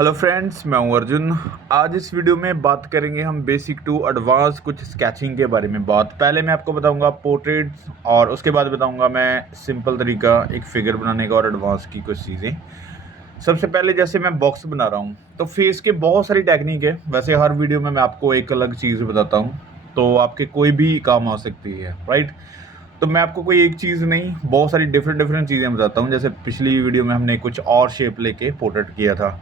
Hello friends, मैं हूं अर्जुन। आज इस वीडियो में बात करेंगे हम बेसिक टू एडवांस कुछ स्केचिंग के बारे में। बात पहले मैं आपको बताऊंगा पोर्ट्रेट्स और उसके बाद बताऊंगा मैं सिंपल तरीका एक फिगर बनाने का और एडवांस की कुछ चीज़ें। सबसे पहले जैसे मैं बॉक्स बना रहा हूं तो फेस के बहुत सारी टेक्निक है। वैसे हर वीडियो में मैं आपको एक अलग चीज़ बताता हूं तो आपके कोई भी काम आ सकती है, राइट। तो मैं आपको कोई एक चीज़ नहीं, बहुत सारी डिफरेंट डिफरेंट चीज़ें बताता हूँ। जैसे पिछली वीडियो में हमने कुछ और शेप लेके पोर्ट्रेट किया था।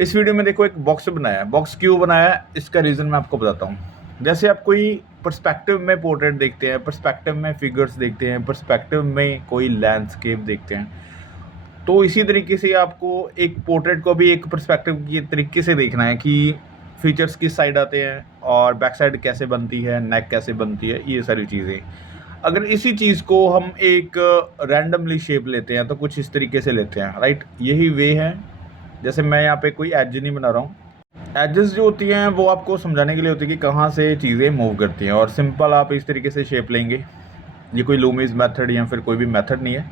इस वीडियो में देखो एक बॉक्स बनाया है। बॉक्स क्यों बनाया है इसका रीज़न मैं आपको बताता हूँ। जैसे आप कोई पर्सपेक्टिव में पोर्ट्रेट देखते हैं, पर्सपेक्टिव में फिगर्स देखते हैं, पर्सपेक्टिव में कोई लैंडस्केप देखते हैं, तो इसी तरीके से आपको एक पोर्ट्रेट को भी एक पर्सपेक्टिव के तरीके से देखना है कि फीचर्स किस साइड आते हैं और बैक साइड कैसे बनती है, नेक कैसे बनती है, ये सारी चीज़ें। अगर इसी चीज़ को हम एक रैंडमली शेप लेते हैं तो कुछ इस तरीके से लेते हैं, राइट। यही वे है। जैसे मैं यहाँ पे कोई एज नहीं बना रहा हूँ। एजेस जो होती हैं वो आपको समझाने के लिए होती है कि कहाँ से चीज़ें मूव करती हैं, और सिंपल आप इस तरीके से शेप लेंगे। ये कोई लूमिस मेथड या फिर कोई भी मेथड नहीं है,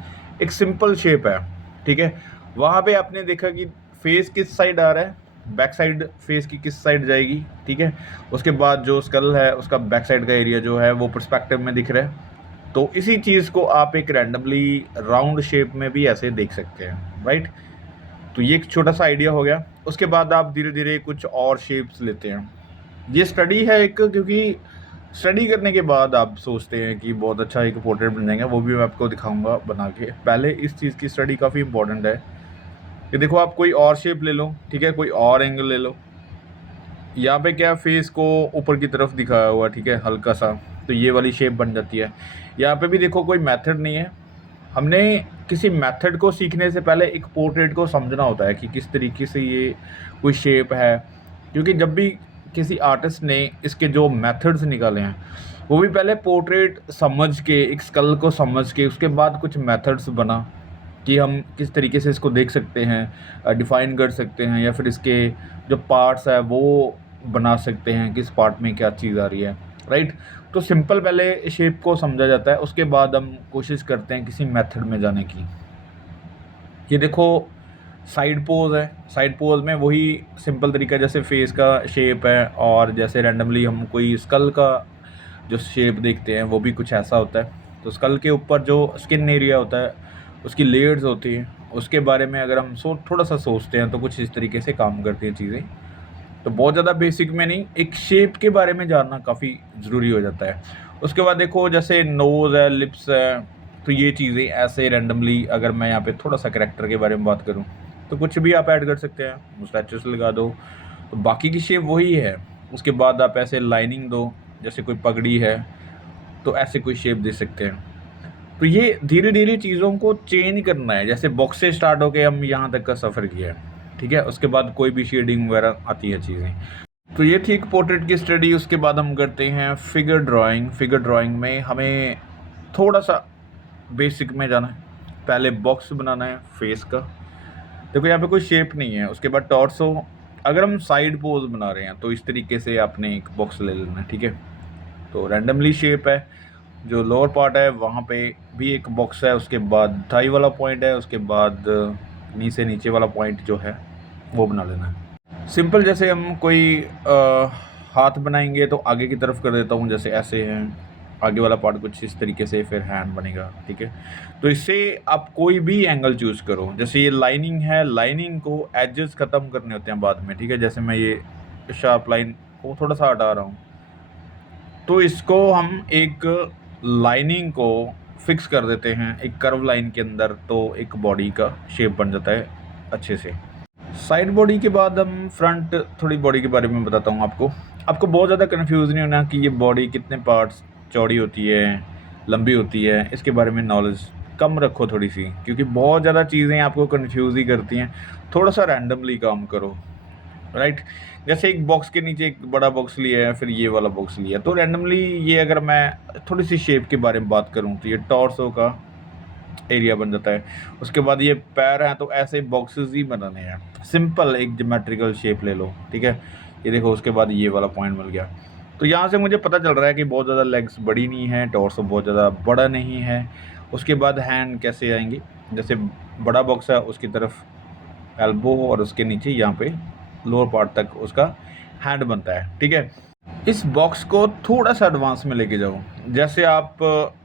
एक सिंपल शेप है, ठीक है। वहाँ पे आपने देखा कि फेस किस साइड आ रहा है, बैक साइड फेस की किस साइड जाएगी, ठीक है। उसके बाद जो स्कल है उसका बैक साइड का एरिया जो है वो पर्सपेक्टिव में दिख रहा है। तो इसी चीज़ को आप एक रैंडमली राउंड शेप में भी ऐसे देख सकते हैं, राइट। तो ये एक छोटा सा आइडिया हो गया। उसके बाद आप धीरे धीरे कुछ और शेप्स लेते हैं। ये स्टडी है एक, क्योंकि स्टडी करने के बाद आप सोचते हैं कि बहुत अच्छा एक पोर्ट्रेट बन जाएगा। वो भी मैं आपको दिखाऊंगा बना के। पहले इस चीज़ की स्टडी काफ़ी इंपॉर्टेंट है कि देखो आप कोई और शेप ले लो, ठीक है, कोई और एंगल ले लो। यहाँ पे क्या फेस को ऊपर की तरफ दिखाया हुआ, ठीक है, हल्का सा, तो ये वाली शेप बन जाती है। यहाँ पे भी देखो कोई मेथड नहीं है। हमने किसी मेथड को सीखने से पहले एक पोर्ट्रेट को समझना होता है कि किस तरीके से ये कोई शेप है। क्योंकि जब भी किसी आर्टिस्ट ने इसके जो मेथड्स निकाले हैं वो भी पहले पोर्ट्रेट समझ के, एक स्कल को समझ के, उसके बाद कुछ मेथड्स बना कि हम किस तरीके से इसको देख सकते हैं, डिफाइन कर सकते हैं, या फिर इसके जो पार्ट्स है वो बना सकते हैं, किस पार्ट में क्या चीज़ आ रही है, राइट। तो सिंपल पहले शेप को समझा जाता है, उसके बाद हम कोशिश करते हैं किसी मेथड में जाने की। ये देखो साइड पोज है। साइड पोज में वही सिंपल तरीका, जैसे फेस का शेप है और जैसे रैंडमली हम कोई स्कल का जो शेप देखते हैं वो भी कुछ ऐसा होता है। तो स्कल के ऊपर जो स्किन एरिया होता है, उसकी लेयर्स होती हैं, उसके बारे में अगर हम थोड़ा सा सोचते हैं तो कुछ इस तरीके से काम करती हैं चीज़ें। तो बहुत ज़्यादा बेसिक में नहीं, एक शेप के बारे में जानना काफ़ी ज़रूरी हो जाता है। उसके बाद देखो जैसे नोज़ है, लिप्स है, तो ये चीज़ें ऐसे रैंडमली, अगर मैं यहाँ पे थोड़ा सा करैक्टर के बारे में बात करूँ तो कुछ भी आप ऐड कर सकते हैं, मुस्टैचेस लगा दो, तो बाकी की शेप वही है। उसके बाद आप ऐसे लाइनिंग दो, जैसे कोई पगड़ी है तो ऐसे कोई शेप दे सकते हैं। तो ये धीरे धीरे चीज़ों को चेंज करना है। जैसे बॉक्स से स्टार्ट होके हम यहाँ तक का सफ़र किया है, ठीक है। उसके बाद कोई भी शेडिंग वगैरह आती है चीज़ें। तो ये थी एक पोर्ट्रेट की स्टडी। उसके बाद हम करते हैं फिगर ड्राइंग। फिगर ड्राइंग में हमें थोड़ा सा बेसिक में जाना है। पहले बॉक्स बनाना है फेस का। देखो यहाँ पे कोई शेप नहीं है। उसके बाद टॉर्सो, अगर हम साइड पोज बना रहे हैं तो इस तरीके से आपने एक बॉक्स ले लेना है, ठीक है। तो रैंडमली शेप है, जो लोअर पार्ट है वहाँ पे भी एक बॉक्स है। उसके बाद थाई वाला पॉइंट है, उसके बाद नीचे वाला पॉइंट जो है वो बना लेना है। सिंपल जैसे हम कोई हाथ बनाएंगे तो आगे की तरफ कर देता हूँ, जैसे ऐसे हैं, आगे वाला पार्ट कुछ इस तरीके से, फिर हैंड बनेगा, ठीक है। तो इससे आप कोई भी एंगल चूज़ करो। जैसे ये लाइनिंग है, लाइनिंग को एजेस ख़त्म करने होते हैं बाद में, ठीक है। जैसे मैं ये शार्प लाइन को थोड़ा सा हटा रहा हूँ तो इसको हम एक लाइनिंग को फिक्स कर देते हैं एक कर्व लाइन के अंदर, तो एक बॉडी का शेप बन जाता है अच्छे से। साइड बॉडी के बाद हम फ्रंट थोड़ी बॉडी के बारे में बताता हूँ आपको। आपको बहुत ज़्यादा कंफ्यूज नहीं होना कि ये बॉडी कितने पार्ट्स चौड़ी होती है, लंबी होती है, इसके बारे में नॉलेज कम रखो थोड़ी सी, क्योंकि बहुत ज़्यादा चीज़ें आपको कंफ्यूज ही करती हैं। थोड़ा सा रैंडमली काम करो, राइट। जैसे एक बॉक्स के नीचे एक बड़ा बॉक्स लिया है, फिर ये वाला बॉक्स लिया, तो रैंडमली ये, अगर मैं थोड़ी सी शेप के बारे में बात करूँ तो ये टॉर्सो का एरिया बन जाता है। उसके बाद ये पैर हैं, तो ऐसे बॉक्सेस ही बनाने हैं। सिंपल एक ज्योमेट्रिकल शेप ले लो, ठीक है। ये देखो, उसके बाद ये वाला पॉइंट मिल गया। तो यहाँ से मुझे पता चल रहा है कि बहुत ज़्यादा लेग्स बड़ी नहीं है, टॉर्सो बहुत ज़्यादा बड़ा नहीं है। उसके बाद हैंड कैसे आएंगे, जैसे बड़ा बॉक्स है उसकी तरफ एल्बो और उसके नीचे यहाँ पे लोअर पार्ट तक उसका हैंड बनता है, ठीक है। इस बॉक्स को थोड़ा सा एडवांस में लेके जाओ। जैसे आप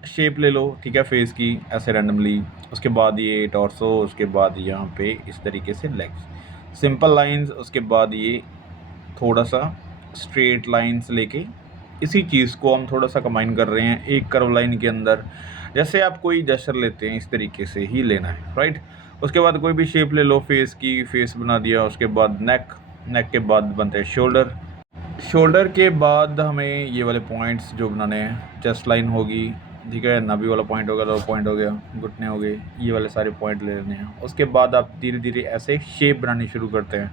शेप ले लो, ठीक है, फेस की ऐसे रैंडमली, उसके बाद ये टॉर्सो, उसके बाद यहाँ पे इस तरीके से लेग्स, सिंपल लाइंस, उसके बाद ये थोड़ा सा स्ट्रेट लाइंस लेके इसी चीज़ को हम थोड़ा सा कंबाइन कर रहे हैं एक कर्व लाइन के अंदर। जैसे आप कोई जेस्चर लेते हैं इस तरीके से ही लेना है, राइट। उसके बाद कोई भी शेप ले लो, फेस की, फेस बना दिया, उसके बाद नेक, नेक के बाद बनते हैं शोल्डर, शोल्डर के बाद हमें ये वाले पॉइंट्स जो बनाने हैं, चेस्ट लाइन होगी, ठीक है, नाभि वाला पॉइंट होगा, लोअर पॉइंट हो गया, घुटने हो गए, ये वाले सारे पॉइंट ले लेने हैं। उसके बाद आप धीरे धीरे ऐसे शेप बनानी शुरू करते हैं।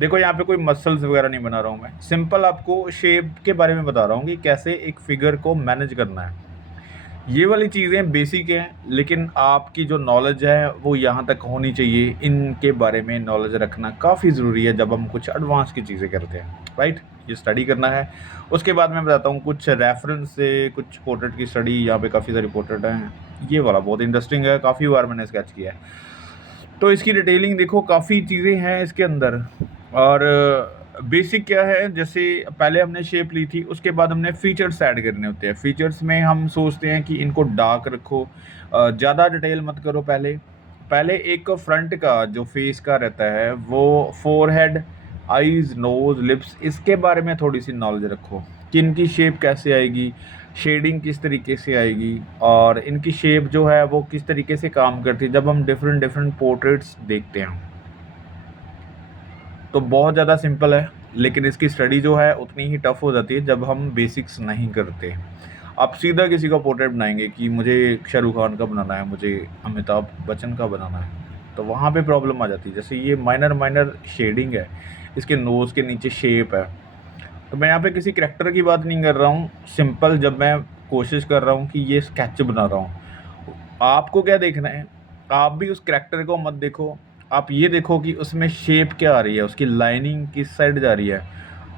देखो यहाँ पे कोई मसल्स वगैरह नहीं बना रहा हूँ मैं, सिंपल आपको शेप के बारे में बता रहा हूँ कि कैसे एक फिगर को मैनेज करना है। ये वाली चीज़ें बेसिक हैं, लेकिन आपकी जो नॉलेज है वो यहाँ तक होनी चाहिए। इनके बारे में नॉलेज रखना काफ़ी ज़रूरी है जब हम कुछ एडवांस की चीज़ें करते हैं, राइट। ये स्टडी करना है। उसके बाद मैं बताता हूँ कुछ रेफरेंस से, कुछ पोर्ट्रेट की स्टडी। यहाँ पे काफ़ी सारी पोर्ट्रेट हैं। ये वाला बहुत इंटरेस्टिंग है, काफ़ी बार मैंने स्केच किया है, तो इसकी डिटेलिंग देखो, काफ़ी चीज़ें हैं इसके अंदर। और बेसिक क्या है, जैसे पहले हमने शेप ली थी, उसके बाद हमने फीचर्स ऐड करने होते हैं। फीचर्स में हम सोचते हैं कि इनको डार्क रखो, ज़्यादा डिटेल मत करो। पहले पहले एक फ्रंट का जो फेस का रहता है वो फोरहेड, आईज, नोज़, लिप्स, इसके बारे में थोड़ी सी नॉलेज रखो कि इनकी शेप कैसे आएगी, शेडिंग किस तरीके से आएगी, और इनकी शेप जो है वो किस तरीके से काम करती है जब हम डिफरेंट डिफरेंट पोर्ट्रेट्स देखते हैं। तो बहुत ज़्यादा सिंपल है, लेकिन इसकी स्टडी जो है उतनी ही टफ हो जाती है जब हम बेसिक्स नहीं करते। आप सीधा किसी का पोर्ट्रेट बनाएंगे कि मुझे शाहरुख खान का बनाना है, मुझे अमिताभ बच्चन का बनाना है, तो वहाँ पे प्रॉब्लम आ जाती है। जैसे ये माइनर माइनर शेडिंग है, इसके नोज़ के नीचे शेप है, तो मैं यहाँ पे किसी करैक्टर की बात नहीं कर रहा हूँ। सिंपल जब मैं कोशिश कर रहा हूँ कि ये स्केच बना रहा हूँ, आपको क्या देखना है, आप भी उस करैक्टर को मत देखो, आप ये देखो कि उसमें शेप क्या आ रही है, उसकी लाइनिंग किस साइड जा रही है,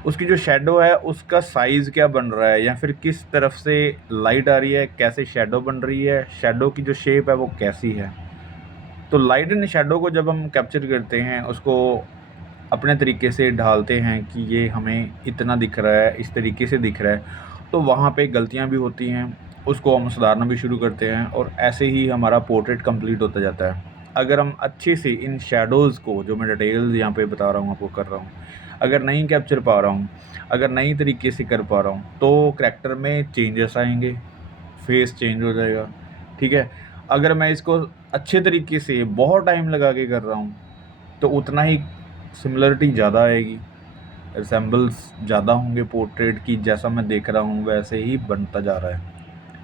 उसकी जो शेडो है उसका साइज़ क्या बन रहा है, या फिर किस तरफ से लाइट आ रही है, कैसे शेडो बन रही है, शेडो की जो शेप है वो कैसी है। तो लाइट एंड शेडो को जब हम कैप्चर करते हैं, उसको अपने तरीके से ढालते हैं कि ये हमें इतना दिख रहा है, इस तरीके से दिख रहा है, तो वहाँ पे गलतियाँ भी होती हैं, उसको हम सुधारना भी शुरू करते हैं, और ऐसे ही हमारा पोर्ट्रेट कंप्लीट होता जाता है। अगर हम अच्छे से इन शैडोज़ को, जो मैं डिटेल्स यहाँ पे बता रहा हूँ आपको कर रहा हूँ, अगर नहीं कैप्चर पा रहा हूँ, अगर नई तरीके से कर पा रहा हूँ, तो करैक्टर में चेंजेस आएंगे, फेस चेंज हो जाएगा, ठीक है। अगर मैं इसको अच्छे तरीके से बहुत टाइम लगा के कर रहा हूँ, तो उतना ही सिमिलरिटी ज़्यादा आएगी, रिसेम्बल्स ज़्यादा होंगे पोर्ट्रेट की, जैसा मैं देख रहा हूँ वैसे ही बनता जा रहा है,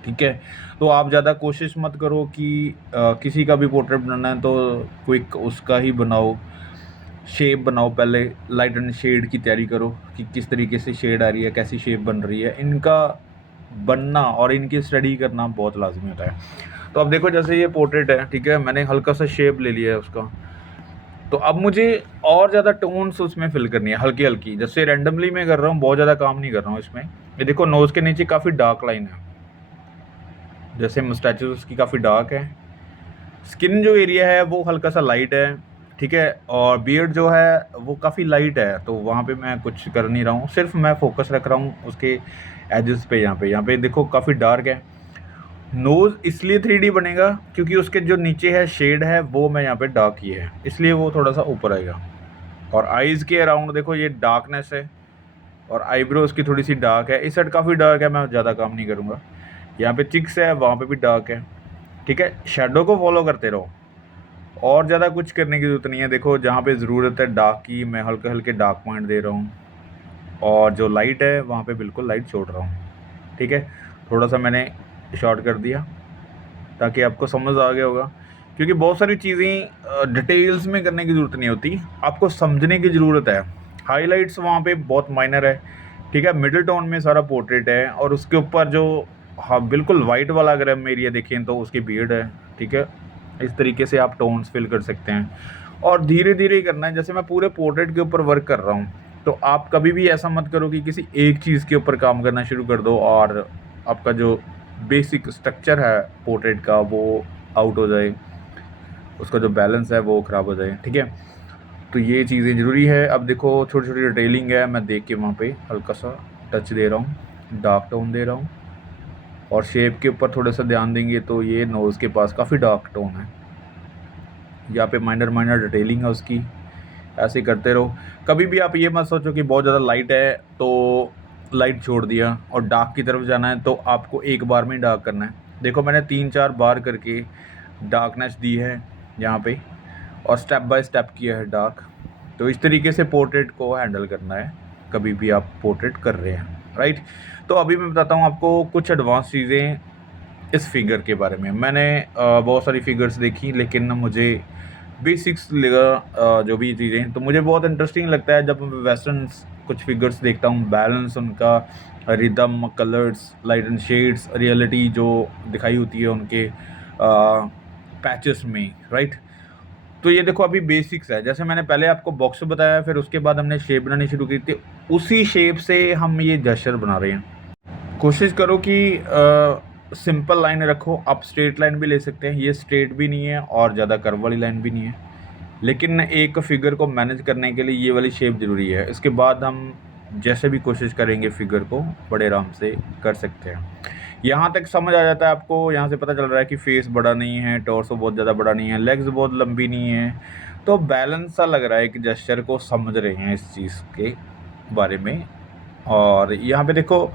ठीक है। तो आप ज़्यादा कोशिश मत करो कि किसी का भी पोर्ट्रेट बनाना है तो क्विक उसका ही बनाओ, शेप बनाओ, पहले लाइट एंड शेड की तैयारी करो कि किस तरीके से शेड आ रही है, कैसी शेप बन रही है। इनका बनना और इनकी स्टडी करना बहुत लाजमी होता है। तो अब देखो, जैसे ये पोर्ट्रेट है, ठीक है, मैंने हल्का सा शेप ले लिया है उसका, तो अब मुझे और ज़्यादा टोन्स उसमें फिल करनी है, हल्की हल्की, जैसे रैंडमली मैं कर रहा हूँ, बहुत ज़्यादा काम नहीं कर रहा हूँ इसमें। ये देखो, नोज़ के नीचे काफ़ी डार्क लाइन है, जैसे मुस्टैचेस उसकी काफ़ी डार्क है, स्किन जो एरिया है वो हल्का सा लाइट है, ठीक है, और बियर्ड जो है वो काफ़ी लाइट है, तो वहाँ पे मैं कुछ कर नहीं रहा हूँ, सिर्फ मैं फोकस रख रहा हूँ उसके एजेस पे। यहाँ पे देखो काफ़ी डार्क है। नोज़ इसलिए 3D बनेगा क्योंकि उसके जो नीचे है शेड है वो मैं यहाँ पे डार्क किए है, इसलिए वो थोड़ा सा ऊपर आएगा। और आइज़ के अराउंड देखो ये डार्कनेस है, और आईब्रोज की थोड़ी सी डार्क है, इस साइड काफ़ी डार्क है, मैं ज़्यादा काम नहीं करूँगा। यहाँ पे चिक्स है, वहाँ पे भी डार्क है, ठीक है। शेडो को फॉलो करते रहो, और ज़्यादा कुछ करने की ज़रूरत नहीं है। देखो जहाँ पे ज़रूरत है डार्क की, मैं हल्के हल्के डार्क पॉइंट दे रहा हूँ, और जो लाइट है वहाँ पे बिल्कुल लाइट छोड़ रहा हूँ, ठीक है। थोड़ा सा मैंने शॉर्ट कर दिया ताकि आपको समझ आ गया होगा, क्योंकि बहुत सारी चीज़ें डिटेल्स में करने की ज़रूरत नहीं होती, आपको समझने की ज़रूरत है। हाइलाइट्स वहाँ पे बहुत माइनर है, ठीक है। मिडिल टोन में सारा पोर्ट्रेट है, और उसके ऊपर जो, हाँ, बिल्कुल वाइट वाला अगर हम एरिया देखें तो उसकी बियर्ड है, ठीक है। इस तरीके से आप टोन्स फिल कर सकते हैं, और धीरे धीरे ही करना है। जैसे मैं पूरे पोर्ट्रेट के ऊपर वर्क कर रहा हूँ, तो आप कभी भी ऐसा मत करो कि किसी एक चीज़ के ऊपर काम करना शुरू कर दो और आपका जो बेसिक स्ट्रक्चर है पोर्ट्रेट का वो आउट हो जाए, उसका जो बैलेंस है वो ख़राब हो जाए, ठीक है। तो ये चीज़ें ज़रूरी है। अब देखो छोटी छोटी डिटेलिंग है, मैं देख के वहाँ पे हल्का सा टच दे रहा हूँ, डार्क टोन दे रहा हूँ। और शेप के ऊपर थोड़ा सा ध्यान देंगे तो ये नोज़ के पास काफ़ी डार्क टोन है, यहाँ पे माइनर माइनर डिटेलिंग है उसकी। ऐसे ही करते रहो। कभी भी आप ये मत सोचो कि बहुत ज़्यादा लाइट है तो लाइट छोड़ दिया, और डार्क की तरफ जाना है तो आपको एक बार में ही डार्क करना है। देखो मैंने 3-4 बार करके डार्कनेस दी है यहाँ पे, और स्टेप बाय स्टेप किया है डार्क। तो इस तरीके से पोर्ट्रेट को हैंडल करना है कभी भी आप पोर्ट्रेट कर रहे हैं, राइट। तो अभी मैं बताता हूँ आपको कुछ एडवांस चीज़ें इस फिगर के बारे में। मैंने बहुत सारी फिगर्स देखी, लेकिन मुझे बेसिक्स लगा जो भी चीज़ें हैं, तो मुझे बहुत इंटरेस्टिंग लगता है जब मैं वेस्टर्न कुछ फिगर्स देखता हूँ। बैलेंस उनका, rhythm, colours, light and shades, reality जो दिखाई होती है उनके पैचेस में, राइट। तो ये देखो अभी बेसिक्स है, जैसे मैंने पहले आपको बॉक्स बताया, फिर उसके बाद हमने शेप बनानी शुरू की थी, उसी शेप से हम ये जेस्चर बना रहे हैं। कोशिश करो कि सिंपल लाइन रखो। आप स्ट्रेट लाइन भी ले सकते हैं, ये स्ट्रेट भी नहीं है और ज़्यादा कर्व वाली लाइन भी नहीं है, लेकिन एक फिगर को मैनेज करने के लिए ये वाली शेप ज़रूरी है। इसके बाद हम जैसे भी कोशिश करेंगे फिगर को बड़े आराम से कर सकते हैं। यहाँ तक समझ आ जाता है आपको, यहाँ से पता चल रहा है कि फेस बड़ा नहीं है, टॉर्सो बहुत ज़्यादा बड़ा नहीं है, लेग्स बहुत लंबी नहीं है, तो बैलेंस सा लग रहा है कि जेस्चर को समझ रहे हैं इस चीज़ के बारे में। और यहाँ पे देखो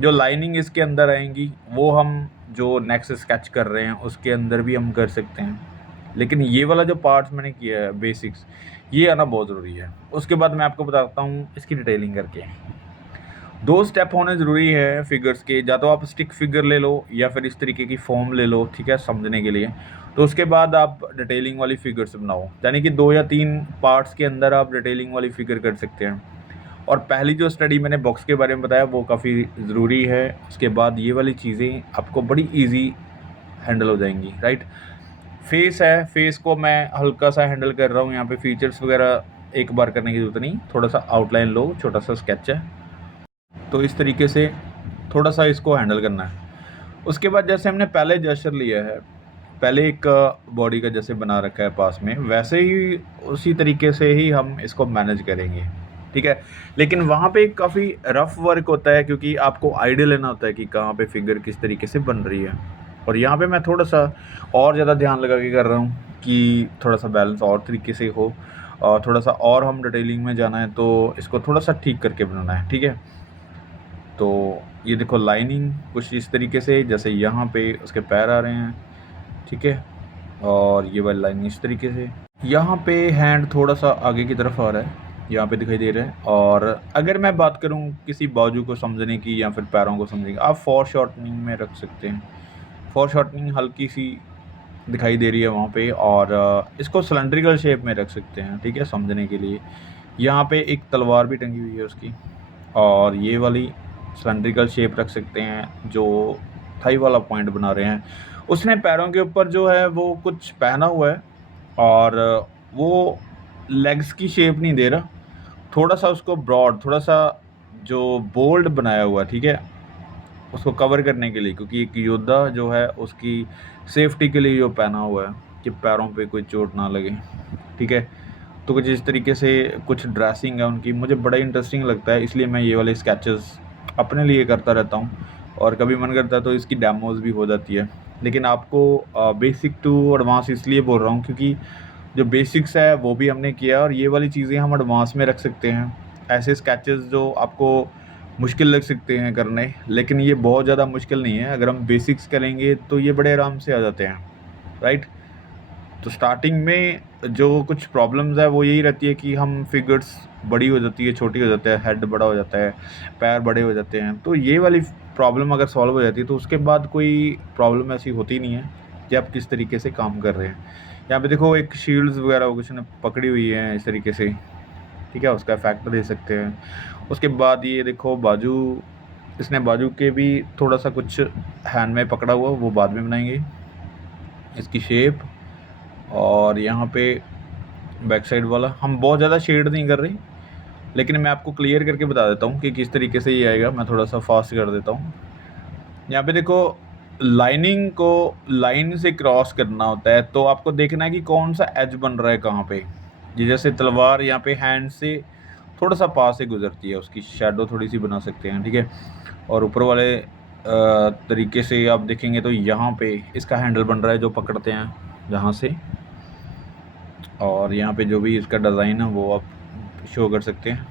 जो लाइनिंग इसके अंदर आएंगी वो हम जो नेक्स्ट स्केच कर रहे हैं उसके अंदर भी हम कर सकते हैं, लेकिन ये वाला जो पार्ट्स मैंने किया है बेसिक्स, ये आना बहुत ज़रूरी है। उसके बाद मैं आपको बताता हूँ इसकी डिटेलिंग करके। 2 स्टेप होने ज़रूरी है फिगर्स के, या तो आप स्टिक फिगर ले लो या फिर इस तरीके की फॉर्म ले लो, ठीक है, समझने के लिए। तो उसके बाद आप डिटेलिंग वाली फिगर्स बनाओ, यानी कि 2 या 3 पार्ट्स के अंदर आप डिटेलिंग वाली फिगर कर सकते हैं। और पहली जो स्टडी मैंने बॉक्स के बारे में बताया वो काफ़ी ज़रूरी है। उसके बाद ये वाली चीज़ें आपको बड़ी ईजी हैंडल हो जाएंगी, राइट। फेस है, फेस को मैं हल्का सा हैंडल कर रहा हूँ, यहाँ पे फीचर्स वगैरह एक बार करने की ज़रूरत नहीं, थोड़ा सा आउटलाइन लो, छोटा सा स्केच है, तो इस तरीके से थोड़ा सा इसको हैंडल करना है। उसके बाद जैसे हमने पहले जेस्चर लिया है, पहले एक बॉडी का जैसे बना रखा है पास में, वैसे ही उसी तरीके से ही हम इसको मैनेज करेंगे, ठीक है। लेकिन वहाँ पे काफ़ी रफ वर्क होता है, क्योंकि आपको आइडिया लेना होता है कि कहाँ पे फिगर किस तरीके से बन रही है। और यहाँ पे मैं थोड़ा सा और ज़्यादा ध्यान लगा के कर रहा हूँ कि थोड़ा सा बैलेंस और तरीके से हो, और थोड़ा सा और हम डिटेलिंग में जाना है तो इसको थोड़ा सा ठीक करके बनाना है, ठीक है। तो ये देखो लाइनिंग कुछ इस तरीके से, जैसे यहाँ पे उसके पैर आ रहे हैं, ठीक है, और ये वाली लाइन इस तरीके से। यहाँ पे हैंड थोड़ा सा आगे की तरफ आ रहा है, यहाँ पे दिखाई दे रहा है। और अगर मैं बात करूँ किसी बाजू को समझने की या फिर पैरों को समझने की, आप फॉर शॉर्टनिंग में रख सकते हैं। फॉर शॉर्टनिंग हल्की सी दिखाई दे रही है वहाँ पे, और इसको सिलेंड्रिकल शेप में रख सकते हैं, ठीक है, समझने के लिए। यहाँ पे एक तलवार भी टंगी हुई है उसकी, और ये वाली सिलेंड्रिकल शेप रख सकते हैं जो थाई वाला पॉइंट बना रहे हैं। उसने पैरों के ऊपर जो है वो कुछ पहना हुआ है, और वो लेग्स की शेप नहीं दे रहा, थोड़ा सा उसको ब्रॉड, थोड़ा सा जो बोल्ड बनाया हुआ है, ठीक है, उसको कवर करने के लिए, क्योंकि एक योद्धा जो है उसकी सेफ्टी के लिए जो पहना हुआ है कि पैरों पे कोई चोट ना लगे, ठीक है। तो कुछ इस तरीके से कुछ ड्रेसिंग है उनकी, मुझे बड़ा इंटरेस्टिंग लगता है, इसलिए मैं ये वाले स्केचेस अपने लिए करता रहता हूँ, और कभी मन करता है तो इसकी डेमोज भी हो जाती है। लेकिन आपको बेसिक टू एडवांस इसलिए बोल रहा हूँ क्योंकि जो बेसिक्स है वो भी हमने किया, और ये वाली चीज़ें हम एडवांस में रख सकते हैं। ऐसे स्केचेस जो आपको मुश्किल लग सकते हैं करने, लेकिन ये बहुत ज़्यादा मुश्किल नहीं है, अगर हम बेसिक्स करेंगे तो ये बड़े आराम से आ जाते हैं, राइट। तो स्टार्टिंग में जो कुछ प्रॉब्लम्स है वो यही रहती है कि हम फिगर्स बड़ी हो जाती है, छोटी हो जाता है, हेड बड़ा हो जाता है, पैर बड़े हो जाते हैं। तो ये वाली प्रॉब्लम अगर सॉल्व हो जाती है तो उसके बाद कोई प्रॉब्लम ऐसी होती नहीं है कि आप किस तरीके से काम कर रहे हैं। यहाँ पे देखो एक शील्ड्स वगैरह कुछ ने पकड़ी हुई है इस तरीके से, ठीक है, उसका इफेक्ट दे सकते हैं। उसके बाद ये देखो बाजू, इसने बाजू के भी थोड़ा सा कुछ हैंड में पकड़ा हुआ, वो बाद में बनाएंगे इसकी शेप। और यहाँ पे बैक साइड वाला हम बहुत ज़्यादा शेड नहीं कर रहे, लेकिन मैं आपको क्लियर करके बता देता हूँ कि किस तरीके से ये आएगा। मैं थोड़ा सा फास्ट कर देता हूँ। यहाँ पे देखो लाइनिंग को लाइन से क्रॉस करना होता है, तो आपको देखना है कि कौन सा एज बन रहा है कहाँ पे, ये जैसे तलवार यहाँ पे हैंड से थोड़ा सा पास से गुजरती है, उसकी शेडो थोड़ी सी बना सकते हैं, ठीक है। और ऊपर वाले तरीके से आप देखेंगे तो यहाँ पे इसका हैंडल बन रहा है जो पकड़ते हैं जहाँ से, और यहाँ पे जो भी इसका डिज़ाइन है वो आप शो कर सकते हैं,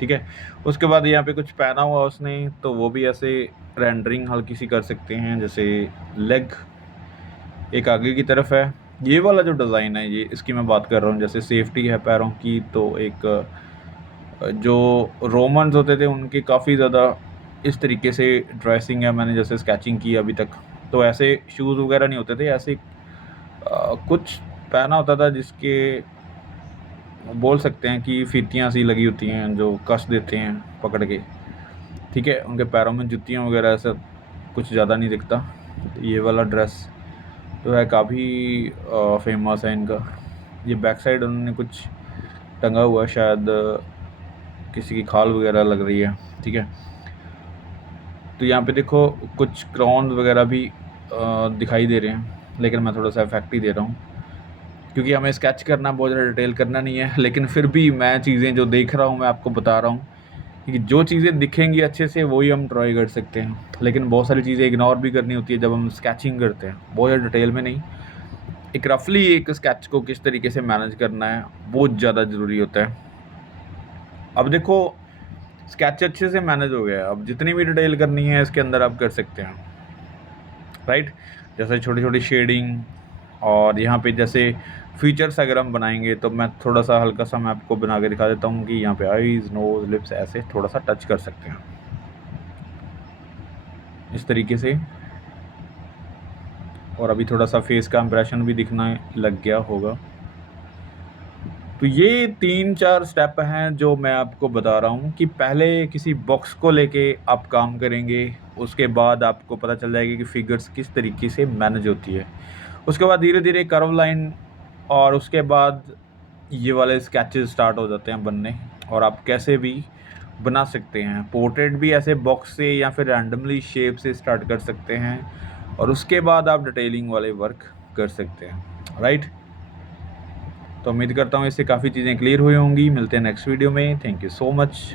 ठीक है। उसके बाद यहाँ पे कुछ पहना हुआ उसने, तो वो भी ऐसे रेंडरिंग हल्की सी कर सकते हैं। जैसे लेग एक आगे की तरफ है, ये वाला जो डिज़ाइन है ये इसकी मैं बात कर रहा हूँ। जैसे सेफ्टी है पैरों की, तो एक जो रोमन्स होते थे उनके काफ़ी ज़्यादा इस तरीके से ड्रेसिंग है, मैंने जैसे स्केचिंग की अभी तक, तो ऐसे शूज़ वगैरह नहीं होते थे, ऐसे कुछ पहना होता था जिसके बोल सकते हैं कि फीतियाँ सी लगी होती हैं जो कस देते हैं पकड़ के, ठीक है। उनके पैरों में जुतियाँ वगैरह ऐसा कुछ ज़्यादा नहीं दिखता। ये वाला ड्रेस जो है काफ़ी फेमस है इनका। ये बैक साइड उन्होंने कुछ टंगा हुआ है, शायद किसी की खाल वगैरह लग रही है, ठीक है। तो यहाँ पे देखो कुछ क्राउन वगैरह भी दिखाई दे रहे हैं, लेकिन मैं थोड़ा सा इफेक्ट ही दे रहा हूँ क्योंकि हमें स्केच करना बहुत ज़्यादा डिटेल करना नहीं है। लेकिन फिर भी मैं चीज़ें जो देख रहा हूँ मैं आपको बता रहा हूँ कि जो चीज़ें दिखेंगी अच्छे से वही हम ट्राई कर सकते हैं, लेकिन बहुत सारी चीज़ें इग्नोर भी करनी होती है जब हम स्केचिंग करते हैं, बहुत ज़्यादा डिटेल में नहीं। एक रफली एक स्केच को किस तरीके से मैनेज करना है बहुत ज़्यादा ज़रूरी होता है। अब देखो स्केच अच्छे से मैनेज हो गया है, अब जितनी भी डिटेल करनी है इसके अंदर आप कर सकते हैं, राइट। जैसे छोटी छोटी शेडिंग, और यहाँ पे जैसे फीचर्स अगर हम बनाएंगे तो मैं थोड़ा सा हल्का सा मैं आपको बना के दिखा देता हूँ कि यहाँ पे आईज, नोज, लिप्स ऐसे थोड़ा सा टच कर सकते हैं इस तरीके से। और अभी थोड़ा सा फेस का इंप्रेशन भी दिखना लग गया होगा। तो ये 3-4 स्टेप हैं जो मैं आपको बता रहा हूँ कि पहले किसी बॉक्स को लेके आप काम करेंगे, उसके बाद आपको पता चल जाएगा कि फिगर्स किस तरीके से मैनेज होती है। उसके बाद धीरे धीरे कर्व लाइन, और उसके बाद ये वाले स्केचेस स्टार्ट हो जाते हैं बनने, और आप कैसे भी बना सकते हैं। पोर्ट्रेट भी ऐसे बॉक्स से या फिर रैंडमली शेप से स्टार्ट कर सकते हैं, और उसके बाद आप डिटेलिंग वाले वर्क कर सकते हैं, राइट। तो उम्मीद करता हूँ इससे काफ़ी चीज़ें क्लियर हुई होंगी। मिलते हैं नेक्स्ट वीडियो में। Thank you so much.